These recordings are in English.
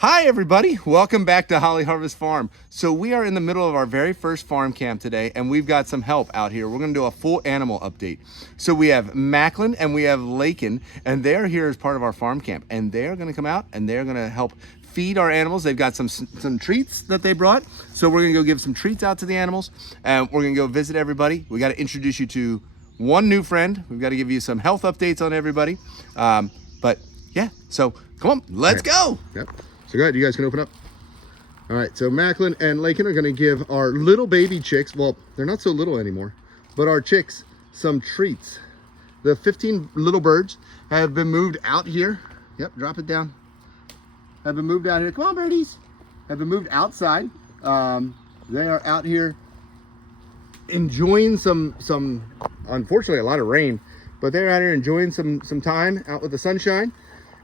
Hi everybody, welcome back to Holly Harvest Farm. So we are in the middle of our very first farm camp today and we've got some help out here. We're gonna do a full animal update. So we have Macklin and we have Lakin and they're here as part of our farm camp and they're gonna come out and they're gonna help feed our animals. They've got some treats that they brought. So we're gonna go give some treats out to the animals and we're gonna go visit everybody. We gotta introduce you to one new friend. We've gotta give you some health updates on everybody. But yeah, so come on, let's go. Yep. So go ahead, you guys can open up. All right, so Macklin and Lakin are gonna give our little baby chicks, well, they're not so little anymore, but our chicks some treats. The 15 little birds have been moved out here. Yep, drop it down. Have been moved out here. Come on, birdies. Have been moved outside. They are out here enjoying some, unfortunately, a lot of rain, but they're out here enjoying some time out with the sunshine.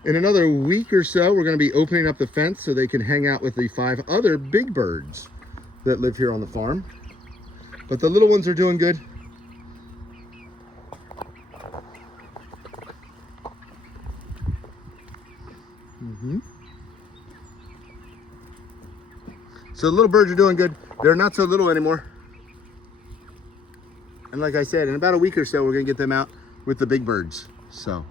In another week or so, we're going to be opening up the fence so they can hang out with the 5 other big birds that live here on the farm. But the little ones are doing good. So the little birds are doing good. They're not so little anymore. And like I said, in about a week or so, we're going to get them out with the big birds. So.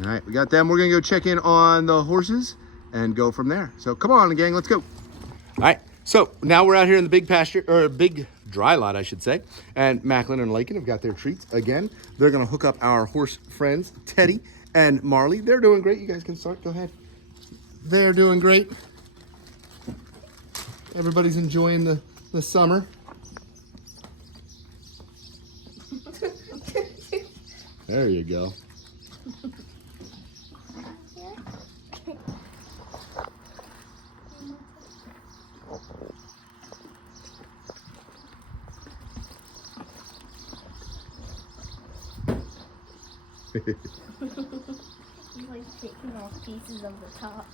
All right, we got them. We're gonna go check in on the horses and go from there. So come on, gang, let's go. All right, so now we're out here in the big pasture, or big dry lot, I should say. And Macklin and Lakin have got their treats again. They're gonna hook up our horse friends, Teddy and Marley. They're doing great. You guys can start, go ahead. They're doing great. Everybody's enjoying the summer. There you go. He's like taking off pieces of the top.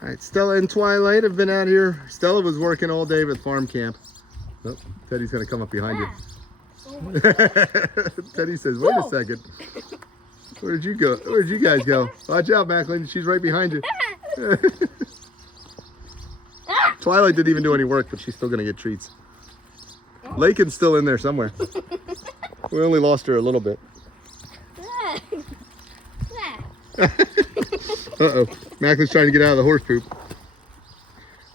All right, Stella and Twilight have been out here. Stella was working all day with farm camp. Oh, Teddy's gonna come up behind you. Teddy says, wait a second. Where'd you go? Where'd you guys go? Watch out, Macklin. She's right behind you. Twilight didn't even do any work, but she's still gonna get treats. Lakin's still in there somewhere. We only lost her a little bit. Uh-oh. Macklin's trying to get out of the horse poop.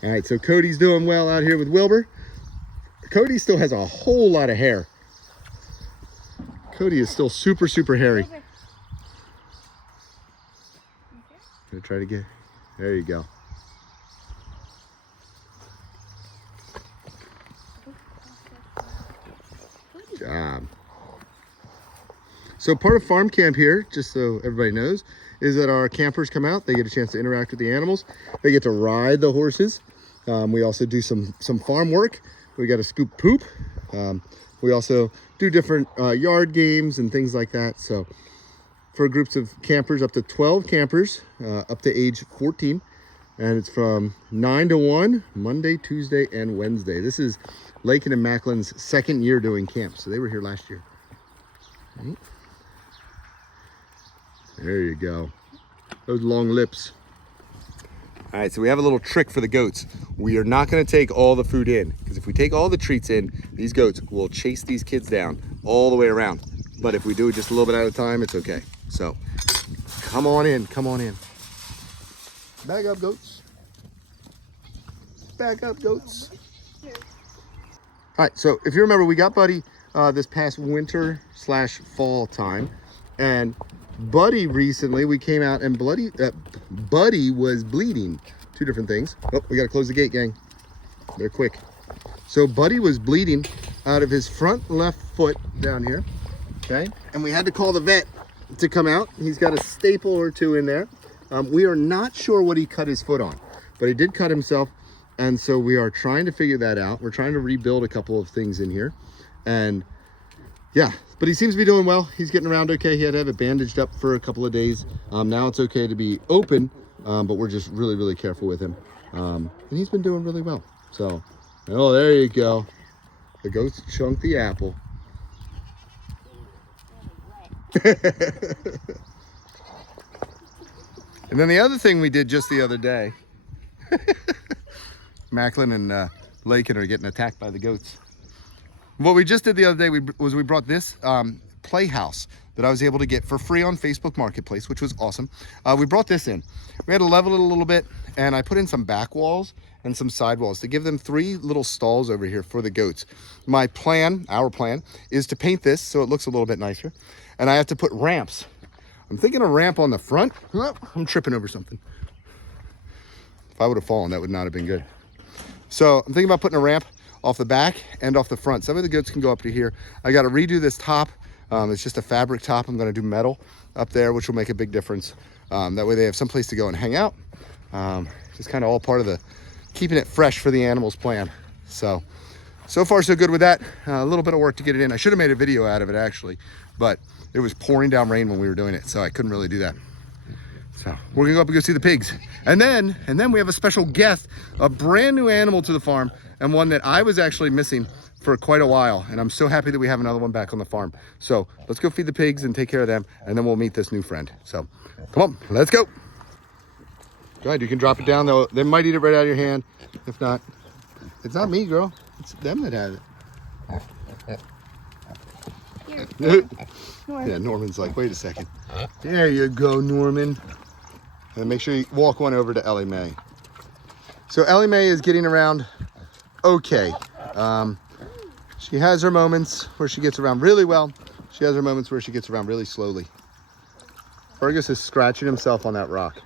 All right, so Cody's doing well out here with Wilbur. Cody still has a whole lot of hair. Cody is still super, super hairy. Gonna try to get, there you go. Good job. So part of farm camp here, just so everybody knows, is that our campers come out, they get a chance to interact with the animals, they get to ride the horses. We also do some farm work. We got to scoop poop. We also do different yard games and things like that. So for groups of campers, up to 12 campers, up to age 14. And it's from 9 to 1, Monday, Tuesday, and Wednesday. This is Lakin and Macklin's second year doing camp. So they were here last year. Right. There you go. Those long lips. All right, so we have a little trick for the goats. We are not gonna take all the food in, because if we take all the treats in, these goats will chase these kids down all the way around. But if we do it just a little bit at a time, it's okay. So come on in, come on in. Back up, goats. Back up, goats. All right, so if you remember, we got Buddy this past winter / fall time. And Buddy recently, we came out and Buddy was bleeding. 2 different things. Oh, we gotta close the gate, gang. They're quick. So Buddy was bleeding out of his front left foot down here, okay? And we had to call the vet to come out. He's got a staple or 2 in there. We are not sure what he cut his foot on, but he did cut himself. And so we are trying to figure that out. We're trying to rebuild a couple of things in here. And yeah, but he seems to be doing well. He's getting around okay. He had to have it bandaged up for a couple of days. Now it's okay to be open, but we're just really, really careful with him. And he's been doing really well. So, oh, there you go. The goats chunked the apple. And then the other thing we did just the other day, Macklin and Lakin are getting attacked by the goats. What we just did the other day was we brought this playhouse that I was able to get for free on Facebook Marketplace, which was awesome. We brought this in. We had to level it a little bit, and I put in some back walls and some side walls to give them 3 little stalls over here for the goats. My plan, our plan, is to paint this so it looks a little bit nicer, and I have to put ramps. I'm thinking a ramp on the front. I'm tripping over something. If I would have fallen, that would not have been good. So I'm thinking about putting a ramp off the back and off the front. Some of the goats can go up to here. I got to redo this top. It's just a fabric top. I'm going to do metal up there, which will make a big difference. That way they have some place to go and hang out. Just kind of all part of the keeping it fresh for the animals plan. So far so good with that. A little bit of work to get it in. I should have made a video out of it actually, but it was pouring down rain when we were doing it, so I couldn't really do that. So we're gonna go up and go see the pigs. And then we have a special guest, a brand new animal to the farm, and one that I was actually missing for quite a while. And I'm so happy that we have another one back on the farm. So let's go feed the pigs and take care of them, and then we'll meet this new friend. So come on, let's go. Go ahead, you can drop it down though. They might eat it right out of your hand. If not, it's not me, girl. It's them that have it. Yeah, Norman's like, wait a second. There you go, Norman. And make sure you walk one over to Ellie Mae. So Ellie Mae is getting around okay. She has her moments where she gets around really well. She has her moments where she gets around really slowly. Fergus is scratching himself on that rock.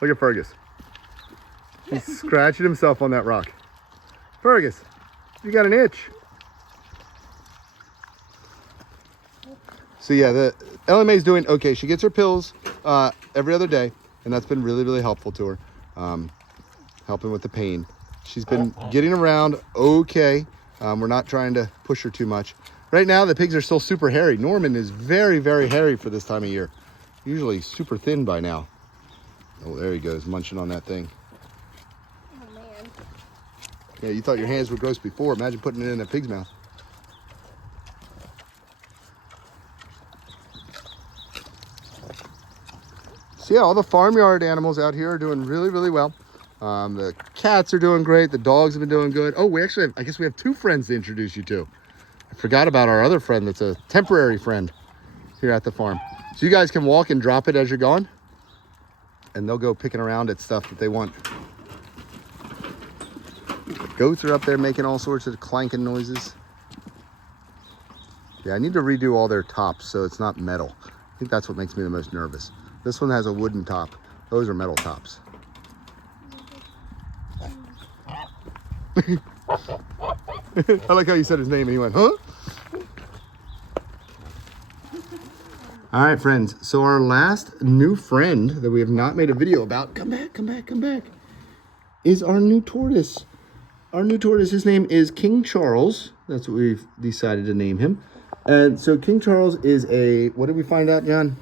Look at Fergus. He's scratching himself on that rock. Fergus, you got an itch. So yeah, the Ellie Mae's doing okay. She gets her pills every other day, and that's been really, really helpful to her, helping with the pain. She's been getting around okay. We're not trying to push her too much. Right now, the pigs are still super hairy. Norman is very, very hairy for this time of year. Usually super thin by now. Oh, there he goes, munching on that thing. Oh, man. Yeah, you thought your hands were gross before. Imagine putting it in a pig's mouth. So yeah, all the farmyard animals out here are doing really, really well. The cats are doing great. The dogs have been doing good. Oh, we actually have, I guess we have 2 friends to introduce you to. I forgot about our other friend that's a temporary friend here at the farm. So you guys can walk and drop it as you're going, and they'll go picking around at stuff that they want. Goats are up there making all sorts of clanking noises. Yeah, I need to redo all their tops so it's not metal. I think that's what makes me the most nervous. This one has a wooden top. Those are metal tops. I like how you said his name and he went, huh? All right, friends. So our last new friend that we have not made a video about, come back, is our new tortoise. Our new tortoise, his name is King Charles. That's what we've decided to name him. And so King Charles is a, what did we find out, John?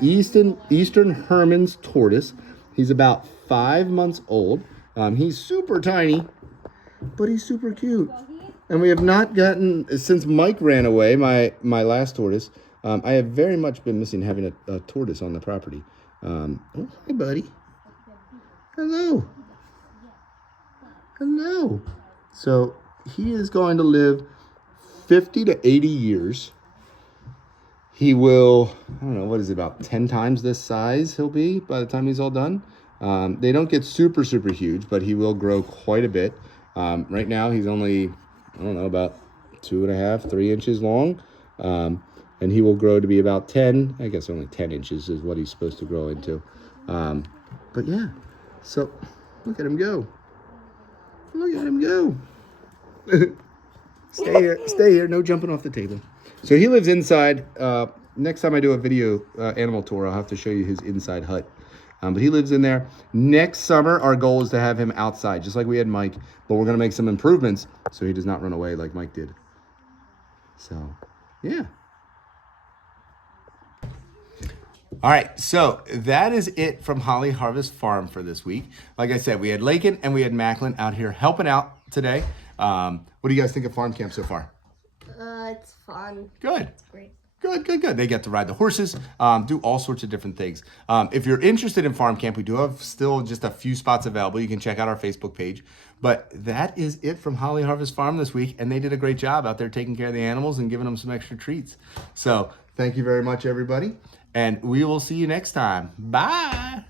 Eastern Hermann's tortoise. He's about 5 months old. He's super tiny, but he's super cute. And we have not gotten, since Mike ran away, my last tortoise, I have very much been missing having a tortoise on the property. Oh, hi, buddy. Hello. Hello. So he is going to live 50 to 80 years. He will, I don't know, what is it, about 10 times this size he'll be by the time he's all done. They don't get super, super huge, but he will grow quite a bit. Right now, he's only, I don't know, about 2.5, 3 inches long. And he will grow to be about 10, I guess only 10 inches is what he's supposed to grow into. But yeah, so look at him go. Look at him go. Stay here, no jumping off the table. So he lives inside. Next time I do a video animal tour, I'll have to show you his inside hut. But he lives in there. Next summer, our goal is to have him outside, just like we had Mike. But we're going to make some improvements so he does not run away like Mike did. So, yeah. All right, so that is it from Holly Harvest Farm for this week. Like I said, we had Lakin and we had Macklin out here helping out today. What do you guys think of farm camp so far? It's fun. Good. It's great. Good, good, good. They get to ride the horses, do all sorts of different things. If you're interested in farm camp, we do have still just a few spots available. You can check out our Facebook page. But that is it from Holly Harvest Farm this week, and they did a great job out there taking care of the animals and giving them some extra treats. So thank you very much, everybody, and we will see you next time. Bye.